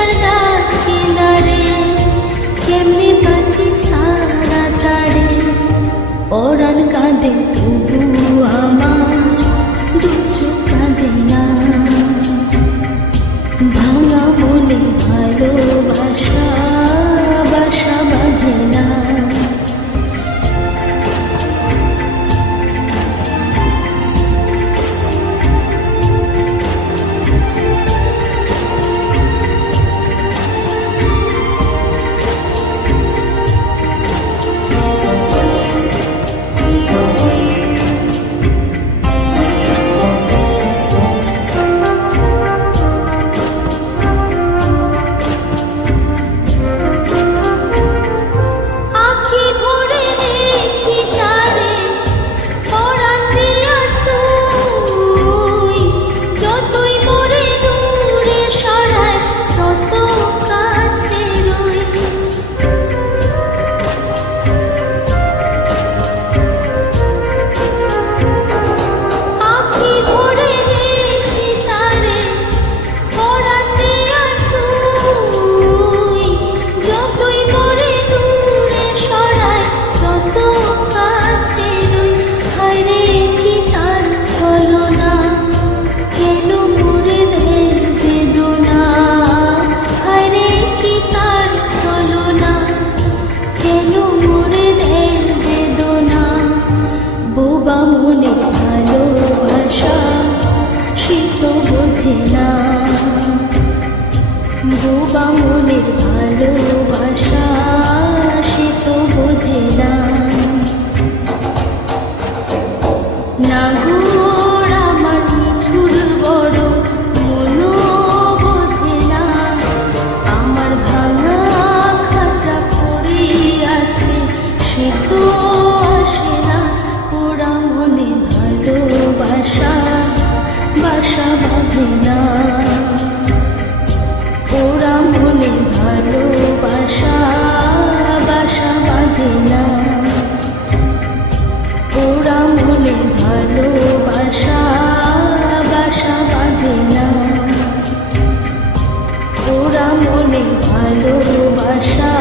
তার ডাকে নারে, কেমনে বাঁচি ছাড়া তারে। পরাণ কাঁদে তবু আমার, দু চোখ কাঁদে না। ভাঙা মনে ভালোবাসা বাসা বাঁধে না। মনে ভালোবাসা সে তো বোঝে না। বোবা মনের ভালোবাসা সে তো বোঝে না। নাগর আমার মিঠুর বড় মনও বোঝে না। আমার ভাঙা খাঁচা পড়ে আছে সে তো আসে না। পোড়া মনে ভালোবাসা বাসা বাঁধে না। পোড়া মনে ভালোবাসা বাসা বাঁধে না। পোড়া মনে ভালোবাসা বাসা বাঁধে না। পোড়া মনে ভালোবাসা